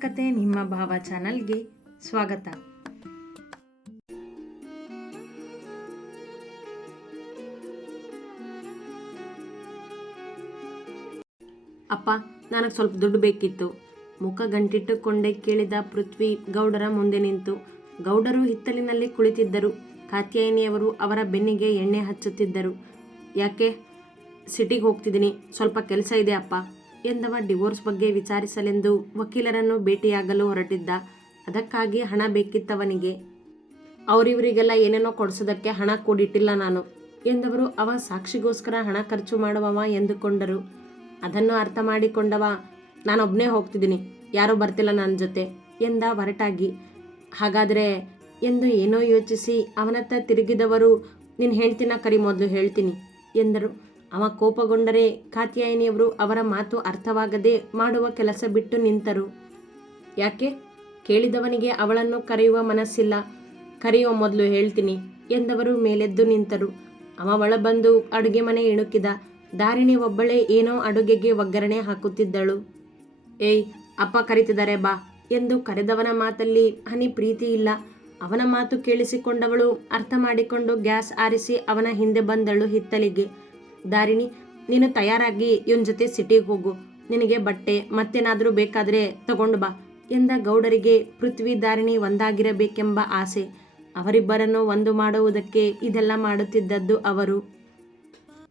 ಕತೆ ನಿಮ್ಮ ಭಾವ ಚಾನಲ್ಗೆ ಸ್ವಾಗತ. ಅಪ್ಪ, ನನಗೆ ಸ್ವಲ್ಪ ದುಡ್ಡು ಬೇಕಿತ್ತು. ಮುಖ ಗಂಟಿಟ್ಟುಕೊಂಡೇ ಕೇಳಿದ ಪೃಥ್ವಿ ಗೌಡರ ಮುಂದೆ ನಿಂತು. ಗೌಡರು ಹಿತ್ತಲಿನಲ್ಲಿ ಕುಳಿತಿದ್ದರು. ಕಾತ್ಯಾಯಿನಿಯವರು ಅವರ ಬೆನ್ನಿಗೆ ಎಣ್ಣೆ ಹಚ್ಚುತ್ತಿದ್ದರು. ಯಾಕೆ? ಸಿಟಿಗೆ ಹೋಗ್ತಿದ್ದೀನಿ ಸ್ವಲ್ಪ ಕೆಲಸ ಇದೆ ಅಪ್ಪ. ಎಂದವ ಡಿವೋರ್ಸ್ ಬಗ್ಗೆ ವಿಚಾರಿಸಲೆಂದು ವಕೀಲರನ್ನು ಭೇಟಿಯಾಗಲು ಹೊರಟಿದ್ದ. ಅದಕ್ಕಾಗಿ ಹಣ ಬೇಕಿತ್ತವನಿಗೆ. ಅವರಿವರಿಗೆಲ್ಲ ಏನೇನೋ ಕೊಡಿಸೋದಕ್ಕೆ ಹಣ ಕೂಡಿಟ್ಟಿಲ್ಲ ನಾನು, ಎಂದವರು ಅವ ಸಾಕ್ಷಿಗೋಸ್ಕರ ಹಣ ಖರ್ಚು ಮಾಡುವವ ಎಂದುಕೊಂಡರು. ಅದನ್ನು ಅರ್ಥ ಮಾಡಿಕೊಂಡವ ನಾನೊಬ್ಬನೇ ಹೋಗ್ತಿದ್ದೀನಿ, ಯಾರೂ ಬರ್ತಿಲ್ಲ ನನ್ನ ಜೊತೆ, ಎಂದ ಹೊರಟಾಗಿ ಹಾಗಾದರೆ ಎಂದು ಏನೋ ಯೋಚಿಸಿ ಅವನತ್ತ ತಿರುಗಿದವರು ನಿನ್ನ ಹೇಳ್ತೀನ ಕರಿ ಮೊದಲು ಹೇಳ್ತೀನಿ, ಎಂದರು. ಅವ ಕೋಪಗೊಂಡರೆ ಕಾತ್ಯಾಯಿನಿಯವರು ಅವರ ಮಾತು ಅರ್ಥವಾಗದೆ ಮಾಡುವ ಕೆಲಸ ಬಿಟ್ಟು ನಿಂತರು. ಯಾಕೆ? ಕೇಳಿದವನಿಗೆ ಅವಳನ್ನು ಕರೆಯುವ ಮನಸ್ಸಿಲ್ಲ. ಕರೆಯುವ ಮೊದಲು ಹೇಳ್ತೀನಿ ಎಂದವರು ಮೇಲೆದ್ದು ನಿಂತರು. ಅವ ಒಳ ಬಂದು ಅಡುಗೆ ಮನೆ ಇಣುಕಿದ ದಾರಿಣಿ ಒಬ್ಬಳೇ ಏನೋ ಅಡುಗೆಗೆ ಒಗ್ಗರಣೆ ಹಾಕುತ್ತಿದ್ದಳು. ಏಯ್, ಅಪ್ಪ ಕರೀತಿದ್ದಾರೆ ಬಾ ಎಂದು ಕರೆದವನ ಮಾತಲ್ಲಿ ಹನಿ ಪ್ರೀತಿ ಇಲ್ಲ. ಅವನ ಮಾತು ಕೇಳಿಸಿಕೊಂಡವಳು ಅರ್ಥ ಮಾಡಿಕೊಂಡು ಗ್ಯಾಸ್ ಆರಿಸಿ ಅವನ ಹಿಂದೆ ಬಂದಳು ಹಿತ್ತಲಿಗೆ. ದಾರಿಣಿ, ನೀನು ತಯಾರಾಗಿ ಇವನ ಜೊತೆ ಸಿಟಿಗೆ ಹೋಗು. ನಿನಗೆ ಬಟ್ಟೆ ಮತ್ತೇನಾದರೂ ಬೇಕಾದರೆ ತಗೊಂಡು ಬಾ ಎಂದ ಗೌಡರಿಗೆ ಪೃಥ್ವಿ ದಾರಿಣಿ ಒಂದಾಗಿರಬೇಕೆಂಬ ಆಸೆ. ಅವರಿಬ್ಬರನ್ನು ಒಂದು ಮಾಡುವುದಕ್ಕೆ ಇದೆಲ್ಲ ಮಾಡುತ್ತಿದ್ದದ್ದು ಅವರು.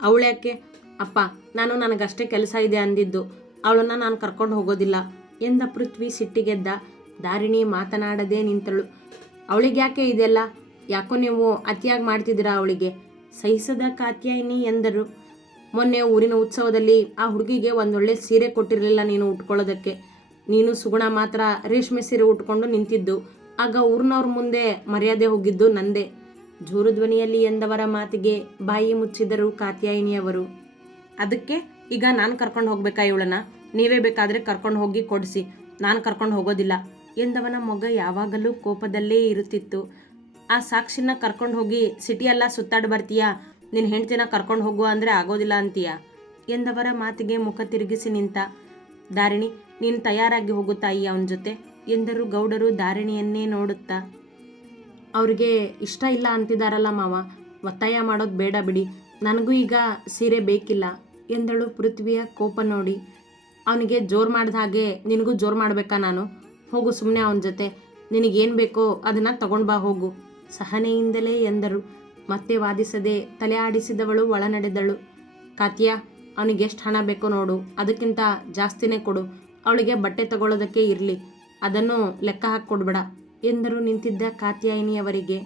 ಅವಳ್ಯಾಕೆ ಅಪ್ಪ, ನಾನು ನನಗಷ್ಟೇ ಕೆಲಸ ಇದೆ ಅಂದಿದ್ದು. ಅವಳನ್ನು ನಾನು ಕರ್ಕೊಂಡು ಹೋಗೋದಿಲ್ಲ ಎಂದ ಪೃಥ್ವಿ ಸಿಟ್ಟಿಗೆದ್ದ ದಾರಿಣಿ ಮಾತನಾಡದೆ ನಿಂತಳು. ಅವಳಿಗೆ ಯಾಕೆ ಇದೆಲ್ಲ? ಯಾಕೋ ನೀವು ಅತಿಯಾಗಿ ಮಾಡ್ತಿದ್ದೀರಾ ಅವಳಿಗೆ? ಸಹಿಸದ ಕಾತ್ಯಾಯಿನಿ ಎಂದರು. ಮೊನ್ನೆ ಊರಿನ ಉತ್ಸವದಲ್ಲಿ ಆ ಹುಡುಗಿಗೆ ಒಂದೊಳ್ಳೆ ಸೀರೆ ಕೊಟ್ಟಿರಲಿಲ್ಲ ನೀನು ಉಟ್ಕೊಳ್ಳೋದಕ್ಕೆ. ನೀನು ಸುಗುಣ ಮಾತ್ರ ರೇಷ್ಮೆ ಸೀರೆ ಉಟ್ಕೊಂಡು ನಿಂತಿದ್ದು. ಆಗ ಊರಿನವ್ರ ಮುಂದೆ ಮರ್ಯಾದೆ ಹೋಗಿದ್ದು ನಂದೆ. ಜೋರುಧ್ವನಿಯಲ್ಲಿ ಎಂದವರ ಮಾತಿಗೆ ಬಾಯಿ ಮುಚ್ಚಿದರು ಕಾತ್ಯಾಯಿನಿಯವರು. ಅದಕ್ಕೆ ಈಗ ನಾನು ಕರ್ಕೊಂಡು ಹೋಗ್ಬೇಕಾ ಇವಳನ್ನ? ನೀವೇ ಬೇಕಾದರೆ ಕರ್ಕೊಂಡು ಹೋಗಿ ಕೊಡಿಸಿ. ನಾನು ಕರ್ಕೊಂಡು ಹೋಗೋದಿಲ್ಲ ಎಂದವನ ಮೊಗ ಯಾವಾಗಲೂ ಕೋಪದಲ್ಲೇ ಇರುತ್ತಿತ್ತು. ಆ ಸಾಕ್ಷಿನ ಕರ್ಕೊಂಡು ಹೋಗಿ ಸಿಟಿಯೆಲ್ಲ ಸುತ್ತಾಡಿ ಬರ್ತೀಯಾ? ನಿನ್ನ ಹೆಂಡ್ತಿನ ಕರ್ಕೊಂಡು ಹೋಗುವ ಅಂದರೆ ಆಗೋದಿಲ್ಲ ಅಂತೀಯ? ಎಂದವರ ಮಾತಿಗೆ ಮುಖ ತಿರುಗಿಸಿ ನಿಂತ ದಾರಿಣಿ ನೀನು ತಯಾರಾಗಿ ತಾಯಿ ಅವನ ಜೊತೆ ಎಂದರು ಗೌಡರು ದಾರಿಣಿಯನ್ನೇ ನೋಡುತ್ತಾ. ಅವ್ರಿಗೆ ಇಷ್ಟ ಇಲ್ಲ ಅಂತಿದ್ದಾರಲ್ಲ ಮಾವ, ಒತ್ತಾಯ ಮಾಡೋದು ಬೇಡ ಬಿಡಿ, ನನಗೂ ಈಗ ಸೀರೆ ಬೇಕಿಲ್ಲ ಎಂದಳು ಪೃಥ್ವಿಯ ಕೋಪ ನೋಡಿ. ಅವನಿಗೆ ಜೋರು ಮಾಡಿದ ಹಾಗೆ ನಿನಗೂ ಜೋರು ಮಾಡಬೇಕಾ ನಾನು? ಹೋಗು ಸುಮ್ಮನೆ ಅವನ ಜೊತೆ, ನಿನಗೇನು ಬೇಕೋ ಅದನ್ನು ತಗೊಂಡು ಬಾ ಹೋಗು, ಸಹನೆಯಿಂದಲೇ ಎಂದರು ಮತ್ತೆ ವಾದಿಸದೆ ತಲೆ ಆಡಿಸಿದವಳು ಒಳನಡೆದಳು. ಕಾತ್ಯ, ಅವನಿಗೆ ಎಷ್ಟು ಹಣ ಬೇಕೋ ನೋಡು, ಅದಕ್ಕಿಂತ ಜಾಸ್ತಿನೇ ಕೊಡು. ಅವಳಿಗೆ ಬಟ್ಟೆ ತಗೊಳ್ಳೋದಕ್ಕೆ ಇರಲಿ, ಅದನ್ನು ಲೆಕ್ಕ ಹಾಕ್ಕೊಡ್ಬೇಡ, ಎಂದರು ನಿಂತಿದ್ದ ಕಾತ್ಯಾಯಿನಿಯವರಿಗೆ.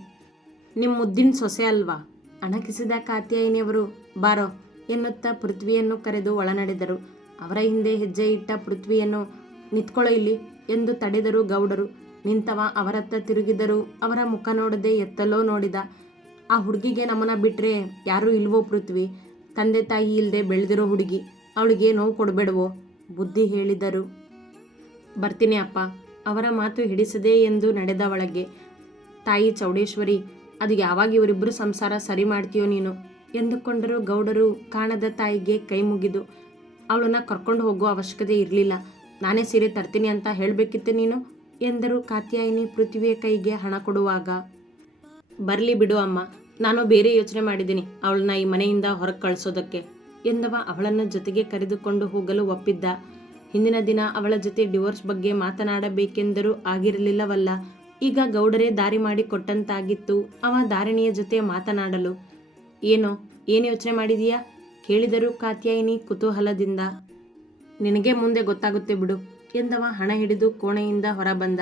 ನಿಮ್ಮ ಮುದ್ದಿನ ಸೊಸೆ ಅಲ್ವಾ? ಅಣಕಿಸಿದ ಕಾತ್ಯಾಯಿನಿಯವರು, ಬಾರೋ, ಎನ್ನುತ್ತಾ ಪೃಥ್ವಿಯನ್ನು ಕರೆದು ಒಳನಡೆದರು. ಅವರ ಹಿಂದೆ ಹೆಜ್ಜೆ ಇಟ್ಟ ಪೃಥ್ವಿಯನ್ನು ನಿಂತ್ಕೊಳ್ಳೋ ಇಲ್ಲಿ, ಎಂದು ತಡೆದರು ಗೌಡರು. ನಿಂತವ ಅವರತ್ತ ತಿರುಗಿದರು ಅವರ ಮುಖ ನೋಡದೆ ಎತ್ತಲೋ ನೋಡಿದ. ಆ ಹುಡುಗಿಗೆ ನಮ್ಮನ್ನ ಬಿಟ್ಟರೆ ಯಾರೂ ಇಲ್ವೋ ಪೃಥ್ವಿ? ತಂದೆ ತಾಯಿ ಇಲ್ಲದೆ ಬೆಳೆದಿರೋ ಹುಡುಗಿ, ಅವಳಿಗೆ ನೋವು ಕೊಡಬೇಡವೋ? ಬುದ್ಧಿ ಹೇಳಿದರು. ಬರ್ತೀನಿ ಅಪ್ಪ, ಅವರ ಮಾತು ಹಿಡಿಸದೆ ಎಂದು ನಡೆದ ಒಳಗೆ, ತಾಯಿ ಚೌಡೇಶ್ವರಿ, ಅದು ಯಾವಾಗ ಇವರಿಬ್ಬರು ಸಂಸಾರ ಸರಿ ಮಾಡ್ತೀಯೋ ನೀನು? ಎಂದುಕೊಂಡರು ಗೌಡರು ಕಾಣದ ತಾಯಿಗೆ ಕೈ ಮುಗಿದು, ಅವಳನ್ನು ಕರ್ಕೊಂಡು ಹೋಗೋ ಅವಶ್ಯಕತೆ ಇರಲಿಲ್ಲ. ನಾನೇ ಸೀರೆ ತರ್ತೀನಿ ಅಂತ ಹೇಳಬೇಕಿತ್ತು ನೀನು? ಎಂದರು ಕಾತ್ಯಾಯಿನಿ ಪೃಥ್ವಿಯ ಕೈಗೆ ಹಣ ಕೊಡುವಾಗ. ಬರಲಿ ಬಿಡು ಅಮ್ಮ. ನಾನು ಬೇರೆ ಯೋಚನೆ ಮಾಡಿದ್ದೀನಿ ಅವಳನ್ನ ಈ ಮನೆಯಿಂದ ಹೊರಗೆ ಕಳಿಸೋದಕ್ಕೆ. ಎಂದವ ಅವಳನ್ನು ಜೊತೆಗೆ ಕರೆದುಕೊಂಡು ಹೋಗಲು ಒಪ್ಪಿದ್ದ. ಹಿಂದಿನ ದಿನ ಅವಳ ಜೊತೆ ಡಿವೋರ್ಸ್ ಬಗ್ಗೆ ಮಾತನಾಡಬೇಕೆಂದರೂ ಆಗಿರಲಿಲ್ಲವಲ್ಲ. ಈಗ ಗೌಡರೇ ದಾರಿ ಮಾಡಿ ಕೊಟ್ಟಂತಾಗಿತ್ತು. ಅವ ದಾರಿಣಿಯ ಜೊತೆ ಮಾತನಾಡಲು. ಏನೋ, ಏನು ಯೋಚನೆ ಮಾಡಿದೀಯಾ? ಕೇಳಿದರು ಕಾತ್ಯಾಯಿನಿ ಕುತೂಹಲದಿಂದ, ನಿನಗೆ ಮುಂದೆ ಗೊತ್ತಾಗುತ್ತೆ ಬಿಡು ಎಂದವ ಹಣ ಹಿಡಿದು ಕೋಣೆಯಿಂದ ಹೊರಬಂದ.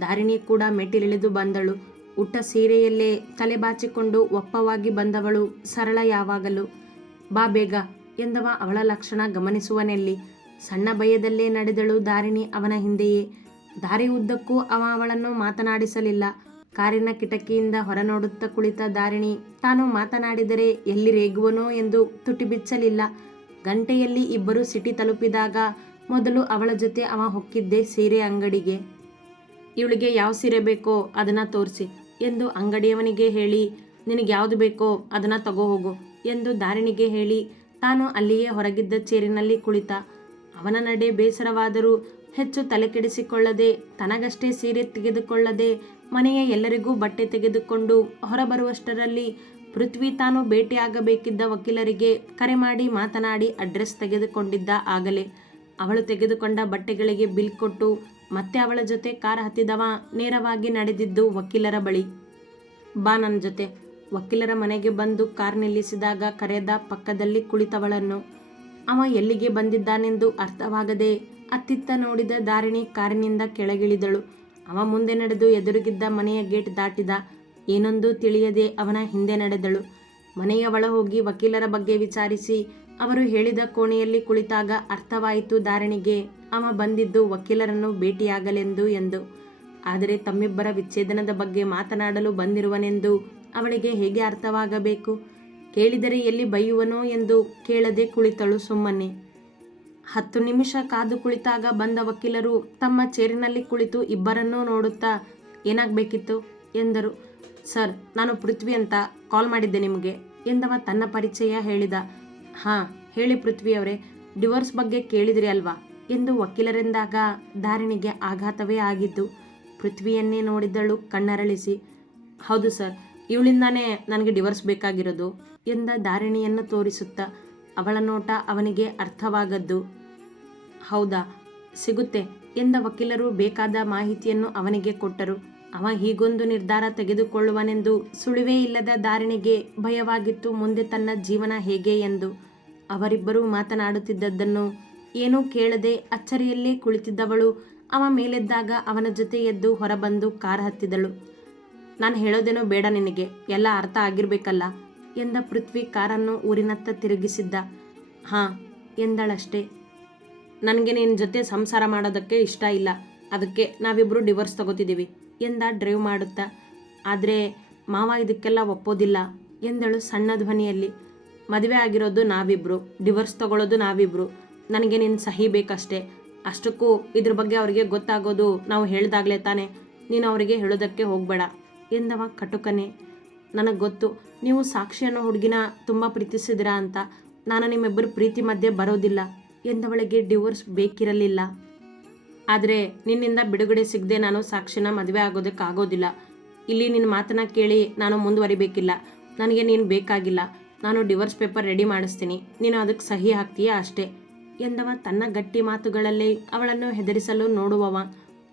ದಾರಿಣಿ ಕೂಡ ಮೆಟ್ಟಿಲಿಳಿದು ಬಂದಳು. ಉಟ್ಟ ಸೀರೆಯಲ್ಲೇ ತಲೆ ಬಾಚಿಕೊಂಡು ಒಪ್ಪವಾಗಿ ಬಂದವಳು ಸರಳ ಯಾವಾಗಲು. ಬಾ ಬೇಗ, ಎಂದವ ಅವಳ ಲಕ್ಷಣ ಗಮನಿಸುವನೆಲ್ಲಿ. ಸಣ್ಣ ಭಯದಲ್ಲೇ ನಡೆದಳು ದಾರಿಣಿ ಅವನ ಹಿಂದೆಯೇ. ದಾರಿ ಉದ್ದಕ್ಕೂ ಅವ ಅವಳನ್ನು ಮಾತನಾಡಿಸಲಿಲ್ಲ. ಕಾರಿನ ಕಿಟಕಿಯಿಂದ ಹೊರ ನೋಡುತ್ತಾ ಕುಳಿತ ದಾರಿಣಿ, ತಾನು ಮಾತನಾಡಿದರೆ ಎಲ್ಲಿ ರೇಗುವನೋ ಎಂದು ತುಟಿ ಬಿಚ್ಚಲಿಲ್ಲ ಗಂಟೆಯಲ್ಲಿ ಇಬ್ಬರು ಸಿಟಿ ತಲುಪಿದಾಗ ಮೊದಲು ಅವಳ ಜೊತೆ ಅವ ಹೊಕ್ಕಿದ್ದೆ ಸೀರೆ ಅಂಗಡಿಗೆ. ಇವಳಿಗೆ ಯಾವ ಸೀರೆ ಬೇಕೋ ಅದನ್ನು ತೋರಿಸಿ. ಎಂದು ಅಂಗಡಿಯವನಿಗೆ ಹೇಳಿ, ನಿನಗೆ ಯಾವುದು ಬೇಕೋ ಅದನ್ನು ತಗೋ ಹೋಗು ಎಂದು ದಾರಿಣಿಗೆ ಹೇಳಿ, ತಾನು ಅಲ್ಲಿಯೇ ಹೊರಗಿದ್ದ ಚೇರಿನಲ್ಲಿ ಕುಳಿತ. ಅವನ ನಡೆ ಬೇಸರವಾದರೂ ಹೆಚ್ಚು ತಲೆಕೆಡಿಸಿಕೊಳ್ಳದೆ, ತನಗಷ್ಟೇ ಸೀರೆ ತೆಗೆದುಕೊಳ್ಳದೆ, ಮನೆಯ ಎಲ್ಲರಿಗೂ ಬಟ್ಟೆ ತೆಗೆದುಕೊಂಡು ಹೊರಬರುವಷ್ಟರಲ್ಲಿ ಪೃಥ್ವಿ ತಾನು ಭೇಟಿಯಾಗಬೇಕಿದ್ದ ವಕೀಲರಿಗೆ ಕರೆ ಮಾಡಿ ಮಾತನಾಡಿ ಅಡ್ರೆಸ್ ತೆಗೆದುಕೊಂಡಿದ್ದ ಆಗಲೇ. ಅವಳು ತೆಗೆದುಕೊಂಡ ಬಟ್ಟೆಗಳಿಗೆ ಬಿಲ್ ಕೊಟ್ಟು ಮತ್ತೆ ಅವಳ ಜೊತೆ ಕಾರ್ ಹತ್ತಿದವ ನೇರವಾಗಿ ನಡೆದಿದ್ದು ವಕೀಲರ ಬಳಿ. ಬಾ ನನ್ನ ಜೊತೆ. ವಕೀಲರ ಮನೆಗೆ ಬಂದು ಕಾರ್ ನಿಲ್ಲಿಸಿದಾಗ ಕರೆದ ಪಕ್ಕದಲ್ಲಿ ಕುಳಿತವಳನ್ನು. ಅವ ಎಲ್ಲಿಗೆ ಬಂದಿದ್ದಾನೆಂದು ಅರ್ಥವಾಗದೆ ಅತ್ತಿತ್ತ ನೋಡಿದ ದಾರಿಣಿ ಕಾರಿನಿಂದ ಕೆಳಗಿಳಿದಳು. ಅವ ಮುಂದೆ ನಡೆದು ಎದುರುಗಿದ್ದ ಮನೆಯ ಗೇಟ್ ದಾಟಿದ. ಏನೊಂದು ತಿಳಿಯದೆ ಅವನ ಹಿಂದೆ ನಡೆದಳು. ಮನೆಯ ಒಳ ಹೋಗಿ ವಕೀಲರ ಬಗ್ಗೆ ವಿಚಾರಿಸಿ ಅವರು ಹೇಳಿದ ಕೋಣೆಯಲ್ಲಿ ಕುಳಿತಾಗ ಅರ್ಥವಾಯಿತು ಧಾರಣಿಗೆ, ಅವ ಬಂದಿದ್ದು ವಕೀಲರನ್ನು ಭೇಟಿಯಾಗಲೆಂದು ಎಂದು. ಆದರೆ ತಮ್ಮಿಬ್ಬರ ವಿಚ್ಛೇದನದ ಬಗ್ಗೆ ಮಾತನಾಡಲು ಬಂದಿರುವನೆಂದು ಅವಳಿಗೆ ಹೇಗೆ ಅರ್ಥವಾಗಬೇಕು? ಕೇಳಿದರೆ ಎಲ್ಲಿ ಬೈಯುವನೋ ಎಂದು ಕೇಳದೆ ಕುಳಿತಳು ಸುಮ್ಮನೆ. ಹತ್ತು ನಿಮಿಷ ಕಾದು ಕುಳಿತಾಗ ಬಂದ ವಕೀಲರು ತಮ್ಮ ಚೇರಿನಲ್ಲಿ ಕುಳಿತು ಇಬ್ಬರನ್ನೂ ನೋಡುತ್ತಾ, ಏನಾಗಬೇಕಿತ್ತು? ಎಂದರು. ಸರ್, ನಾನು ಪೃಥ್ವಿ ಅಂತ ಕಾಲ್ ಮಾಡಿದ್ದೆ ನಿಮಗೆ ಎಂದವ ತನ್ನ ಪರಿಚಯ ಹೇಳಿದ. ಹಾಂ, ಹೇಳಿ ಪೃಥ್ವಿ ಅವರೇ, ಡಿವೋರ್ಸ್ ಬಗ್ಗೆ ಕೇಳಿದ್ರಿ ಅಲ್ವಾ? ಎಂದು ವಕೀಲರೆಂದಾಗ ದಾರಿಣಿಗೆ ಆಘಾತವೇ ಆಗಿದ್ದು, ಪೃಥ್ವಿಯನ್ನೇ ನೋಡಿದ್ದಳು ಕಣ್ಣರಳಿಸಿ, ಹೌದು ಸರ್, ಇವಳಿಂದಾನೇ ನನಗೆ ಡಿವೋರ್ಸ್ ಬೇಕಾಗಿರೋದು ಎಂದ ದಾರಿಣಿಯನ್ನು ತೋರಿಸುತ್ತಾ, ಅವಳ ನೋಟ ಅವನಿಗೆ ಅರ್ಥವಾಗದ್ದು, ಹೌದಾ, ಸಿಗುತ್ತೆ ಎಂದ ವಕೀಲರು ಬೇಕಾದ ಮಾಹಿತಿಯನ್ನು ಅವನಿಗೆ ಕೊಟ್ಟರು. ಅವ ಹೀಗೊಂದು ನಿರ್ಧಾರ ತೆಗೆದುಕೊಳ್ಳುವನೆಂದು ಸುಳಿವೇ ಇಲ್ಲದ ಧಾರಣಿಗೆ ಭಯವಾಗಿತ್ತು, ಮುಂದೆ ತನ್ನ ಜೀವನ ಹೇಗೆ ಎಂದು. ಅವರಿಬ್ಬರೂ ಮಾತನಾಡುತ್ತಿದ್ದದ್ದನ್ನು ಏನೂ ಕೇಳದೆ ಅಚ್ಚರಿಯಲ್ಲೇ ಕುಳಿತಿದ್ದವಳು. ಅವ ಮೇಲೆದ್ದಾಗ ಅವನ ಜೊತೆ ಎದ್ದು ಹೊರಬಂದು ಕಾರ್ ಹತ್ತಿದಳು. ನಾನು ಹೇಳೋದೇನೋ ಬೇಡ ನಿನಗೆ. ಎಲ್ಲ ಅರ್ಥ ಆಗಿರ್ಬೇಕಲ್ಲ? ಎಂದ ಪೃಥ್ವಿ ಕಾರನ್ನು ಊರಿನತ್ತ ತಿರುಗಿಸಿದ್ದ. ಹಾಂ, ಎಂದಳಷ್ಟೇ. ನನಗೆ ನಿನ್ನ ಜೊತೆ ಸಂಸಾರ ಮಾಡೋದಕ್ಕೆ ಇಷ್ಟ ಇಲ್ಲ. ಅದಕ್ಕೆ ನಾವಿಬ್ಬರು ಡಿವೋರ್ಸ್ ತಗೋತಿದ್ದೀವಿ, ಎಂದ ಡ್ರೈವ್ ಮಾಡುತ್ತಾ. ಆದರೆ ಮಾವ ಇದಕ್ಕೆಲ್ಲ ಒಪ್ಪೋದಿಲ್ಲ, ಎಂದಳು ಸಣ್ಣ ಧ್ವನಿಯಲ್ಲಿ. ಮದುವೆ ಆಗಿರೋದು ನಾವಿಬ್ರು ಡಿವೋರ್ಸ್ ತಗೊಳ್ಳೋದು ನಾವಿಬ್ರು. ನನಗೆ ನಿನ್ನ ಸಹಿ ಬೇಕಷ್ಟೇ. ಅಷ್ಟಕ್ಕೂ ಇದ್ರ ಬಗ್ಗೆ ಅವರಿಗೆ ಗೊತ್ತಾಗೋದು ನಾವು ಹೇಳ್ದಾಗಲೇ ತಾನೆ. ನೀನು ಅವರಿಗೆ ಹೇಳೋದಕ್ಕೆ ಹೋಗಬೇಡ. ಎಂದವ ಕಟುಕನೆ. ನನಗೆ ಗೊತ್ತು, ನೀವು ಸಾಕ್ಷಿ ಅನ್ನೋ ಹುಡುಗಿನ ತುಂಬ ಪ್ರೀತಿಸಿದಿರಾ ಅಂತ. ನಾನು ನಿಮ್ಮಿಬ್ಬರು ಪ್ರೀತಿ ಮಧ್ಯೆ ಬರೋದಿಲ್ಲ. ಎಂದವಳಿಗೆ ಡಿವೋರ್ಸ್ ಬೇಕಿರಲಿಲ್ಲ. ಆದರೆ ನಿನ್ನಿಂದ ಬಿಡುಗಡೆ ಸಿಗದೆ ನಾನು ಸಾಕ್ಷಿನ ಮದುವೆ ಆಗೋದಕ್ಕಾಗೋದಿಲ್ಲ. ಇಲ್ಲಿ ನಿನ್ನ ಮಾತನ್ನ ಕೇಳಿ ನಾನು ಮುಂದುವರಿಬೇಕಿಲ್ಲ. ನನಗೆ ನೀನು ಬೇಕಾಗಿಲ್ಲ. ನಾನು ಡಿವರ್ಸ್ ಪೇಪರ್ ರೆಡಿ ಮಾಡಿಸ್ತೀನಿ. ನೀನು ಅದಕ್ಕೆ ಸಹಿ ಹಾಕ್ತೀಯಾ ಅಷ್ಟೇ? ಎಂದವ ತನ್ನ ಗಟ್ಟಿ ಮಾತುಗಳಲ್ಲಿ ಅವಳನ್ನು ಹೆದರಿಸಲು ನೋಡುವವ.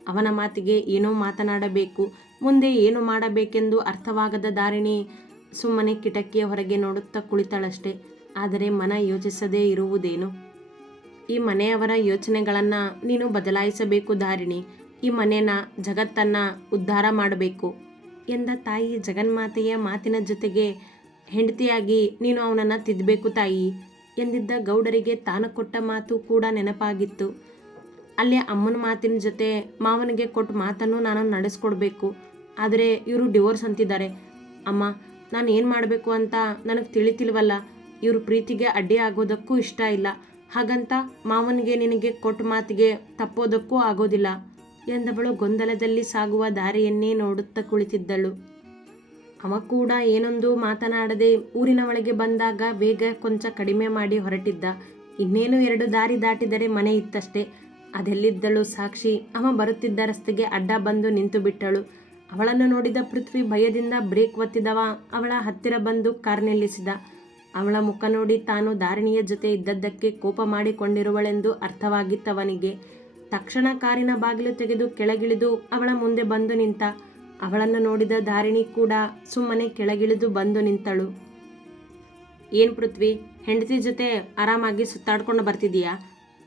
ಅವನ ಮಾತಿಗೆ ಏನೋ ಮಾತನಾಡಬೇಕು, ಮುಂದೆ ಏನು ಮಾಡಬೇಕೆಂದು ಅರ್ಥವಾಗದ ದಾರಿಣಿ ಸುಮ್ಮನೆ ಕಿಟಕಿಯ ಹೊರಗೆ ನೋಡುತ್ತಾ ಕುಳಿತಾಳಷ್ಟೆ. ಆದರೆ ಮನ ಯೋಚಿಸದೇ ಇರುವುದೇನು? ಈ ಮನೆಯವರ ಯೋಚನೆಗಳನ್ನು ನೀನು ಬದಲಾಯಿಸಬೇಕು ದಾರಿಣಿ ಈ ಮನೆನ, ಜಗತ್ತನ್ನು ಉದ್ಧಾರ ಮಾಡಬೇಕು ಎಂದ ತಾಯಿ ಜಗನ್ಮಾತೆಯ ಮಾತಿನ ಜೊತೆಗೆ ಹೆಂಡತಿಯಾಗಿ ನೀನು ಅವನನ್ನು ತಿದ್ದಬೇಕು ತಾಯಿ ಎಂದಿದ್ದ ಗೌಡರಿಗೆ ತಾನು ಕೊಟ್ಟ ಮಾತು ಕೂಡ ನೆನಪಾಗಿತ್ತು. ಅಲ್ಲಿ ಅಮ್ಮನ ಮಾತಿನ ಜೊತೆ ಮಾವನಿಗೆ ಕೊಟ್ಟ ಮಾತನ್ನು ನಾನು ನಡೆಸ್ಕೊಡ್ಬೇಕು. ಆದರೆ ಇವರು ಡಿವೋರ್ಸ್ ಅಂತಿದ್ದಾರೆ. ಅಮ್ಮ, ನಾನು ಏನು ಮಾಡಬೇಕು ಅಂತ ನನಗೆ ತಿಳಿತಿಲ್ವಲ್ಲ. ಇವರು ಪ್ರೀತಿಗೆ ಅಡ್ಡಿ ಆಗೋದಕ್ಕೂ ಇಷ್ಟ ಇಲ್ಲ. ಹಾಗಂತ ಮಾವನಿಗೆ ನಿನಗೆ ಕೊಟ್ಟ ಮಾತಿಗೆ ತಪ್ಪೋದಕ್ಕೂ ಆಗೋದಿಲ್ಲ ಎಂದವಳು ಗೊಂದಲದಲ್ಲಿ ಸಾಗುವ ದಾರಿಯನ್ನೇ ನೋಡುತ್ತಾ ಕುಳಿತಿದ್ದಳು. ಅವ ಕೂಡ ಏನೊಂದು ಮಾತನಾಡದೆ ಊರಿನ ಒಳಗೆ ಬಂದಾಗ ಬೇಗ ಕೊಂಚ ಕಡಿಮೆ ಮಾಡಿ ಹೊರಟಿದ್ದ. ಇನ್ನೇನು ಎರಡು ದಾರಿ ದಾಟಿದರೆ ಮನೆ ಇತ್ತಷ್ಟೇ. ಅದೆಲ್ಲಿದ್ದಳು ಸಾಕ್ಷಿ? ಅವ ಬರುತ್ತಿದ್ದ ರಸ್ತೆಗೆ ಅಡ್ಡ ಬಂದು ನಿಂತು ಬಿಟ್ಟಳು. ಅವಳನ್ನು ನೋಡಿದ ಪೃಥ್ವಿ ಭಯದಿಂದ ಬ್ರೇಕ್ ಒತ್ತಿದವ. ಅವಳ ಹತ್ತಿರ ಬಂದು ಕಾರ್ ನಿಲ್ಲಿಸಿದ. ಅವಳ ಮುಖ ನೋಡಿ ತಾನು ದಾರಿಣಿಯ ಜೊತೆ ಇದ್ದದ್ದಕ್ಕೆ ಕೋಪ ಮಾಡಿಕೊಂಡಿರುವಳೆಂದು ಅರ್ಥವಾಗಿತ್ತವನಿಗೆ. ತಕ್ಷಣ ಕಾರಿನ ಬಾಗಿಲು ತೆಗೆದು ಕೆಳಗಿಳಿದು ಅವಳ ಮುಂದೆ ಬಂದು ನಿಂತ. ಅವಳನ್ನು ನೋಡಿದ ಧಾರಿಣಿ ಕೂಡ ಸುಮ್ಮನೆ ಕೆಳಗಿಳಿದು ಬಂದು ನಿಂತಳು. ಏನು ಪೃಥ್ವಿ, ಹೆಂಡತಿ ಜೊತೆ ಆರಾಮಾಗಿ ಸುತ್ತಾಡ್ಕೊಂಡು ಬರ್ತಿದೀಯಾ?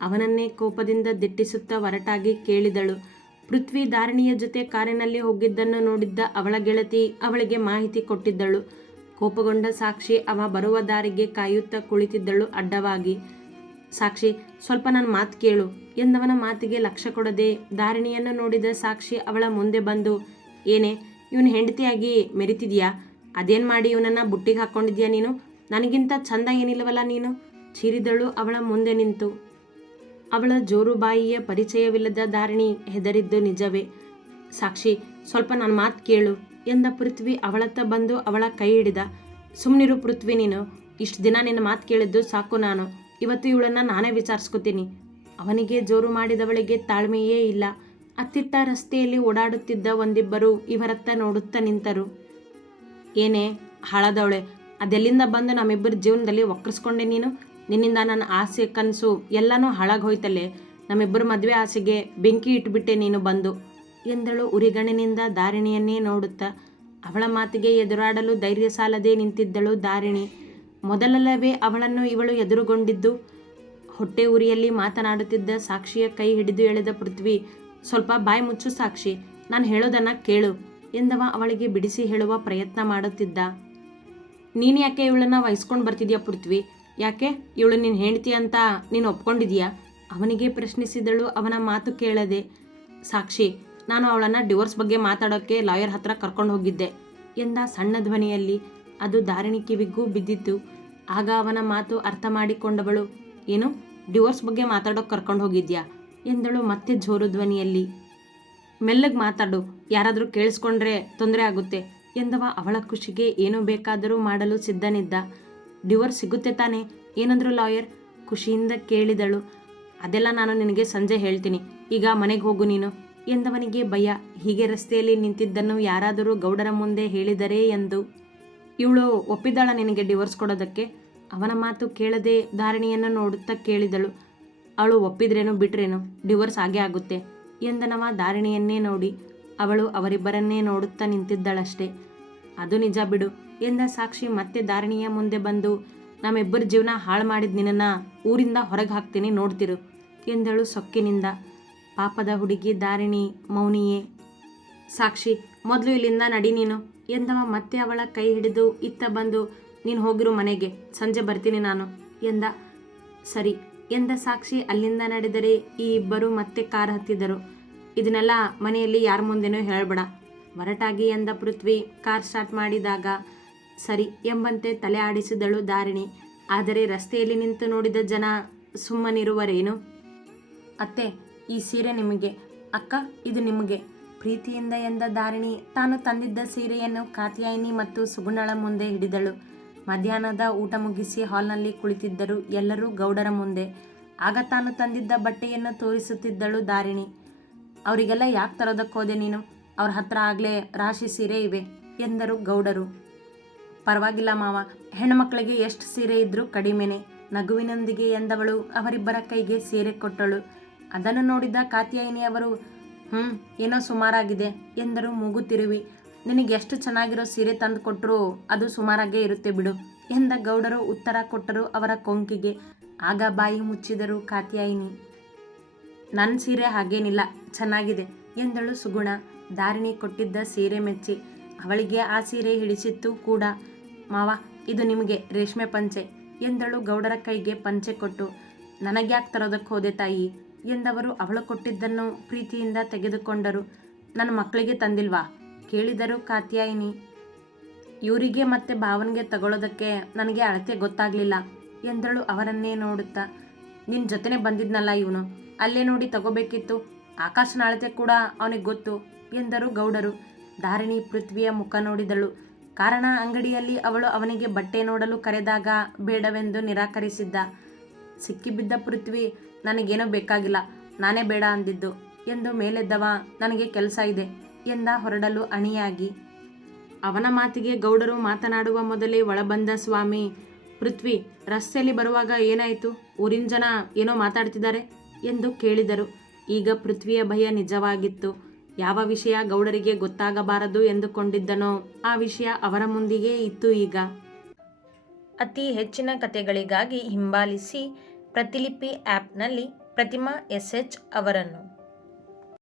ಅವನನ್ನೇ ಕೋಪದಿಂದ ದಿಟ್ಟಿಸುತ್ತಾ ಹೊರಟಾಗಿ ಕೇಳಿದಳು. ಪೃಥ್ವಿ ದಾರಿಣಿಯ ಜೊತೆ ಕಾರಿನಲ್ಲಿ ಹೋಗಿದ್ದನ್ನು ನೋಡಿದ್ದ ಅವಳ ಗೆಳತಿ ಅವಳಿಗೆ ಮಾಹಿತಿ ಕೊಟ್ಟಿದ್ದಳು. ಕೋಪಗೊಂಡ ಸಾಕ್ಷಿ ಅವ ಬರುವ ದಾರಿಗೆ ಕಾಯುತ್ತಾ ಕುಳಿತಿದ್ದಳು ಅಡ್ಡವಾಗಿ. ಸಾಕ್ಷಿ, ಸ್ವಲ್ಪ ನನ್ನ ಮಾತು ಕೇಳು ಎಂದವನ ಮಾತಿಗೆ ಲಕ್ಷ್ಯ ಕೊಡದೆ ದಾರಿಣಿಯನ್ನು ನೋಡಿದ ಸಾಕ್ಷಿ ಅವಳ ಮುಂದೆ ಬಂದು ಏನೇ, ಇವನು ಹೆಂಡತಿಯಾಗಿ ಮೆರಿತಿದ್ಯಾ? ಅದೇನು ಮಾಡಿ ಇವನನ್ನು ಬುಟ್ಟಿಗೆ ಹಾಕ್ಕೊಂಡಿದ್ಯಾ ನೀನು? ನನಗಿಂತ ಚಂದ ಏನಿಲ್ಲವಲ್ಲ ನೀನು? ಚೀರಿದಳು ಅವಳ ಮುಂದೆ ನಿಂತು. ಅವಳ ಜೋರು ಬಾಯಿಯ ಪರಿಚಯವಿಲ್ಲದ ಧಾರಣಿ ಹೆದರಿದ್ದು ನಿಜವೇ. ಸಾಕ್ಷಿ, ಸ್ವಲ್ಪ ನನ್ನ ಮಾತು ಕೇಳು ಎಂದ ಪೃಥ್ವಿ ಅವಳತ್ತ ಬಂದು ಅವಳ ಕೈ ಹಿಡಿದ. ಸುಮ್ಮನಿರು ಪೃಥ್ವಿ ನೀನು, ಇಷ್ಟು ದಿನ ನಿನ್ನ ಮಾತು ಕೇಳಿದ್ದು ಸಾಕು ನಾನು. ಇವತ್ತು ಇವಳನ್ನು ನಾನೇ ವಿಚಾರಿಸ್ಕೊತೀನಿ. ಅವನಿಗೆ ಜೋರು ಮಾಡಿದವಳಿಗೆ ತಾಳ್ಮೆಯೇ ಇಲ್ಲ. ಅತ್ತಿತ್ತ ರಸ್ತೆಯಲ್ಲಿ ಓಡಾಡುತ್ತಿದ್ದ ಒಂದಿಬ್ಬರು ಇವರತ್ತ ನೋಡುತ್ತಾ ನಿಂತರು. ಏನೇ, ಹಾಳದವಳೆ, ಅದೆಲ್ಲಿಂದ ಬಂದು ನಮ್ಮಿಬ್ಬರ ಜೀವನದಲ್ಲಿ ಒಕ್ಕರಿಸ್ಕೊಂಡೆ ನೀನು? ನಿನ್ನಿಂದ ನನ್ನ ಆಸೆ, ಕನಸು ಎಲ್ಲನೂ ಹಾಳಾಗಿ ಹೋಯ್ತಲ್ಲೇ ನಮ್ಮಿಬ್ಬರ ಮದುವೆ ಆಸೆಗೆ ಬೆಂಕಿ ಇಟ್ಬಿಟ್ಟೆ ನೀನು ಬಂದು. ಎಂದಳು ಉರಿಗಣ್ಣಿನಿಂದ ದಾರಿಣಿಯನ್ನೇ ನೋಡುತ್ತಾ. ಅವಳ ಮಾತಿಗೆ ಎದುರಾಡಲು ಧೈರ್ಯ ಸಾಲದೆ ನಿಂತಿದ್ದಳು ದಾರಿಣಿ ಮೊದಲಲ್ಲವೇ ಅವಳನ್ನು ಇವಳು ಎದುರುಗೊಂಡಿದ್ದು. ಹೊಟ್ಟೆ ಉರಿಯಲ್ಲಿ ಮಾತನಾಡುತ್ತಿದ್ದ ಸಾಕ್ಷಿಯ ಕೈ ಹಿಡಿದು ಎಳೆದ ಪೃಥ್ವಿ ಸ್ವಲ್ಪ ಬಾಯಿ ಮುಚ್ಚು ಸಾಕ್ಷಿ, ನಾನು ಹೇಳೋದನ್ನ ಕೇಳು ಎಂದವ ಅವಳಿಗೆ ಬಿಡಿಸಿ ಹೇಳುವ ಪ್ರಯತ್ನ ಮಾಡುತ್ತಿದ್ದ. ನೀನು ಯಾಕೆ ಇವಳನ್ನ ವಹಿಸ್ಕೊಂಡು ಬರ್ತಿದ್ಯಾ ಪೃಥ್ವಿ? ಯಾಕೆ? ಇವಳು ನೀನು ಹೆಂಡ್ತಿ ಅಂತ ನೀನು ಒಪ್ಕೊಂಡಿದ್ಯಾ? ಅವನಿಗೆ ಪ್ರಶ್ನಿಸಿದಳು ಅವನ ಮಾತು ಕೇಳದೆ. ಸಾಕ್ಷಿ, ನಾನು ಅವಳನ್ನು ಡಿವೋರ್ಸ್ ಬಗ್ಗೆ ಮಾತಾಡೋಕ್ಕೆ ಲಾಯರ್ ಹತ್ರ ಕರ್ಕೊಂಡು ಹೋಗಿದ್ದೆ ಎಂದ ಸಣ್ಣ ಧ್ವನಿಯಲ್ಲಿ. ಅದು ದಾರಿಣಿ ಕಿವಿಗೂ ಬಿದ್ದಿತ್ತು. ಆಗ ಅವನ ಮಾತು ಅರ್ಥ ಮಾಡಿಕೊಂಡವಳು, ಏನು? ಡಿವೋರ್ಸ್ ಬಗ್ಗೆ ಮಾತಾಡೋಕೆ ಕರ್ಕೊಂಡು ಹೋಗಿದ್ಯಾ? ಎಂದಳು ಮತ್ತೆ ಜೋರು ಧ್ವನಿಯಲ್ಲಿ. ಮೆಲ್ಲಗೆ ಮಾತಾಡು, ಯಾರಾದರೂ ಕೇಳಿಸ್ಕೊಂಡ್ರೆ ತೊಂದರೆ ಆಗುತ್ತೆ ಎಂದವ ಅವಳ ಖುಷಿಗೆ ಏನು ಬೇಕಾದರೂ ಮಾಡಲು ಸಿದ್ಧನಿದ್ದ. ಡಿವೋರ್ಸ್ ಸಿಗುತ್ತೆ ತಾನೇ? ಏನಂದ್ರು ಲಾಯರ್, ಖುಷಿಯಿಂದ ಕೇಳಿದಳು. ಅದೆಲ್ಲ ನಾನು ನಿನಗೆ ಸಂಜೆ ಹೇಳ್ತೀನಿ, ಈಗ ಮನೆಗೆ ಹೋಗು ನೀನು ಎಂದವನಿಗೆ ಭಯ. ಹೀಗೆ ರಸ್ತೆಯಲ್ಲಿ ನಿಂತಿದ್ದನ್ನು ಯಾರಾದರೂ ಗೌಡರ ಮುಂದೆ ಹೇಳಿದರೆ ಎಂದು. ಇವಳು ಒಪ್ಪಿದ್ದಾಳ ನಿನಗೆ ಡಿವೋರ್ಸ್ ಕೊಡೋದಕ್ಕೆ? ಅವನ ಮಾತು ಕೇಳದೆ ಧಾರಣಿಯನ್ನು ನೋಡುತ್ತಾ ಕೇಳಿದಳು. ಅವಳು ಒಪ್ಪಿದ್ರೇನು ಬಿಟ್ರೇನು ಡಿವೋರ್ಸ್ ಆಗೇ ಆಗುತ್ತೆ ಎಂದನವ ಧಾರಣಿಯನ್ನೇ ನೋಡಿ. ಅವಳು ಅವರಿಬ್ಬರನ್ನೇ ನೋಡುತ್ತಾ ನಿಂತಿದ್ದಳಷ್ಟೇ. ಅದು ನಿಜ ಬಿಡು ಎಂದ ಸಾಕ್ಷಿ ಮತ್ತೆ ಧಾರಣಿಯ ಮುಂದೆ ಬಂದು, ನಮ್ಮಿಬ್ಬರ ಜೀವನ ಹಾಳು ಮಾಡಿದ ನಿನ್ನನ್ನು ಊರಿಂದ ಹೊರಗೆ ಹಾಕ್ತೀನಿ, ನೋಡ್ತಿರು, ಎಂದಳು ಸೊಕ್ಕಿನಿಂದ. ಪಾಪದ ಹುಡುಗಿ ದಾರಿಣಿ ಮೌನಿಯೇ, ಸಾಕ್ಷಿ, ಮೊದಲು ಇಲ್ಲಿಂದ ನಡಿ ನೀನು, ಎಂದವ ಮತ್ತೆ ಅವಳ ಕೈ ಹಿಡಿದು ಇತ್ತ ಬಂದು, ನೀನು ಹೋಗಿರು ಮನೆಗೆ, ಸಂಜೆ ಬರ್ತೀನಿ ನಾನು, ಎಂದ. ಸರಿ ಎಂದ ಸಾಕ್ಷಿ ಅಲ್ಲಿಂದ ನಡೆದರೆ ಈ ಇಬ್ಬರು ಮತ್ತೆ ಕಾರ್ ಹತ್ತಿದರು ಇದನ್ನೆಲ್ಲ ಮನೆಯಲ್ಲಿ ಯಾರ ಮುಂದೆನೂ ಹೇಳಬೇಡ. ಒರಟಾಗಿ ಎಂದ ಪೃಥ್ವಿ, ಕಾರ್ ಸ್ಟಾರ್ಟ್ ಮಾಡಿದಾಗ, ಸರಿ ಎಂಬಂತೆ ತಲೆ ಆಡಿಸಿದಳು ದಾರಿಣಿ ಆದರೆ ರಸ್ತೆಯಲ್ಲಿ ನಿಂತು ನೋಡಿದ ಜನ ಸುಮ್ಮನಿರುವರೇನು? ಅತ್ತೆ, ಈ ಸೀರೆ ನಿಮಗೆ. ಅಕ್ಕ, ಇದು ನಿಮಗೆ. ಪ್ರೀತಿಯಿಂದ ಎಂದ ದಾರಿಣಿ ತಾನು ತಂದಿದ್ದ ಸೀರೆಯನ್ನು ಕಾತ್ಯಾಯಿನಿ ಮತ್ತು ಸುಗುಣಳ ಮುಂದೆ ಹಿಡಿದಳು. ಮಧ್ಯಾಹ್ನದ ಊಟ ಮುಗಿಸಿ ಹಾಲ್ನಲ್ಲಿ ಕುಳಿತಿದ್ದರು ಎಲ್ಲರೂ ಗೌಡರ ಮುಂದೆ. ಆಗ ತಾನು ತಂದಿದ್ದ ಬಟ್ಟೆಯನ್ನು ತೋರಿಸುತ್ತಿದ್ದಳು ದಾರಿಣಿ. ಅವರಿಗೆಲ್ಲ ಯಾಕೆ ತರೋದಕ್ಕೆ ಹೋದೆ ನೀನು? ಅವ್ರ ಹತ್ರ ಆಗಲೇ ರಾಶಿ ಸೀರೆ ಇವೆ ಎಂದರು ಗೌಡರು. ಪರವಾಗಿಲ್ಲ ಮಾವ, ಹೆಣ್ಣುಮಕ್ಕಳಿಗೆ ಎಷ್ಟು ಸೀರೆ ಇದ್ದರೂ ಕಡಿಮೆನೆ. ನಗುವಿನೊಂದಿಗೆ ಎಂದವಳು ಅವರಿಬ್ಬರ ಕೈಗೆ ಸೀರೆ ಕೊಟ್ಟಳು. ಅದನ್ನು ನೋಡಿದ ಕಾತ್ಯಾಯಿನಿಯವರು ಹ್ಞೂ ಏನೋ ಸುಮಾರಾಗಿದೆ ಎಂದರು ಮೂಗು ತಿರುವಿ ನಿನಗೆ ಎಷ್ಟು ಚೆನ್ನಾಗಿರೋ ಸೀರೆ ತಂದು ಕೊಟ್ಟರು ಅದು ಸುಮಾರಾಗೇ ಇರುತ್ತೆ ಬಿಡು ಎಂದ ಗೌಡರು ಉತ್ತರ ಕೊಟ್ಟರು ಅವರ ಕೊಂಕಿಗೆ. ಆಗ ಬಾಯಿ ಮುಚ್ಚಿದರು ಕಾತ್ಯಾಯಿನಿ. ನನ್ನ ಸೀರೆ ಹಾಗೇನಿಲ್ಲ, ಚೆನ್ನಾಗಿದೆ ಎಂದಳು ಸುಗುಣ. ದಾರಿಣಿ ಕೊಟ್ಟಿದ್ದ ಸೀರೆ ಮೆಚ್ಚಿ. ಅವಳಿಗೆ ಆ ಸೀರೆ ಹಿಡಿಸಿತ್ತು ಕೂಡ. ಮಾವ, ಇದು ನಿಮಗೆ ರೇಷ್ಮೆ ಪಂಚೆ ಎಂದಳು ಗೌಡರ ಕೈಗೆ ಪಂಚೆ ಕೊಟ್ಟು. ನನಗ್ಯಾಕೆ ತರೋದಕ್ಕೆ ಹೋದೆ ತಾಯಿ ಎಂದವರು ಅವಳು ಕೊಟ್ಟಿದ್ದನ್ನು ಪ್ರೀತಿಯಿಂದ ತೆಗೆದುಕೊಂಡರು. ನನ್ನ ಮಕ್ಕಳಿಗೆ ತಂದಿಲ್ವಾ? ಕೇಳಿದರು ಕಾತ್ಯಾಯಿನಿ, ಇವರಿಗೆ ಮತ್ತೆ ಭಾವನಿಗೆ ತಗೊಳ್ಳೋದಕ್ಕೆ ನನಗೆ ಅಳತೆ ಗೊತ್ತಾಗಲಿಲ್ಲ ಎಂದಳು ಅವರನ್ನೇ ನೋಡುತ್ತಾ. ನಿನ್ನ ಜೊತೆನೇ ಬಂದಿದ್ನಲ್ಲ ಇವನು, ಅಲ್ಲೇ ನೋಡಿ ತಗೋಬೇಕಿತ್ತು, ಆಕಾಶನ ಅಳತೆ ಕೂಡ ಅವನಿಗೆ ಗೊತ್ತು ಎಂದರು ಗೌಡರು. ಧಾರಿಣಿ ಪೃಥ್ವಿಯ ಮುಖ ನೋಡಿದಳು. ಕಾರಣ ಅಂಗಡಿಯಲ್ಲಿ ಅವಳು ಅವನಿಗೆ ಬಟ್ಟೆ ನೋಡಲು ಕರೆದಾಗ ಬೇಡವೆಂದು ನಿರಾಕರಿಸಿದ್ದ. ಸಿಕ್ಕಿಬಿದ್ದ ಪೃಥ್ವಿ, ನನಗೇನೋ ಬೇಕಾಗಿಲ್ಲ, ನಾನೇ ಬೇಡ ಅಂದಿದ್ದು. ಎಂದು ಮೇಲೆದ್ದವ, ನನಗೆ ಕೆಲಸ ಇದೆ ಎಂದ ಹೊರಡಲು ಅಣಿಯಾಗಿ, ಅವನ ಮಾತಿಗೆ ಗೌಡರು ಮಾತನಾಡುವ ಮೊದಲೇ ಒಳಬಂದ ಸ್ವಾಮಿ, ಪೃಥ್ವಿ, ರಸ್ತೆಯಲ್ಲಿ ಬರುವಾಗ ಏನಾಯಿತು? ಊರಿನ ಜನ ಏನೋ ಮಾತಾಡ್ತಿದ್ದಾರೆ? ಎಂದು ಕೇಳಿದರು. ಈಗ ಪೃಥ್ವಿಯ ಭಯ ನಿಜವಾಗಿತ್ತು. ಯಾವ ವಿಷಯ ಗೌಡರಿಗೆ ಗೊತ್ತಾಗಬಾರದು ಎಂದುಕೊಂಡಿದ್ದನೋ ಆ ವಿಷಯ ಅವರ ಮುಂದಿಗೆ ಇತ್ತು ಈಗ. ಅತಿ ಹೆಚ್ಚಿನ ಕಥೆಗಳಿಗಾಗಿ ಹಿಂಬಾಲಿಸಿ ಪ್ರತಿಲಿಪಿ ಆ್ಯಪ್ನಲ್ಲಿ ಪ್ರತಿಮಾ ಎಸ್ ಎಚ್ ಅವರನ್ನು.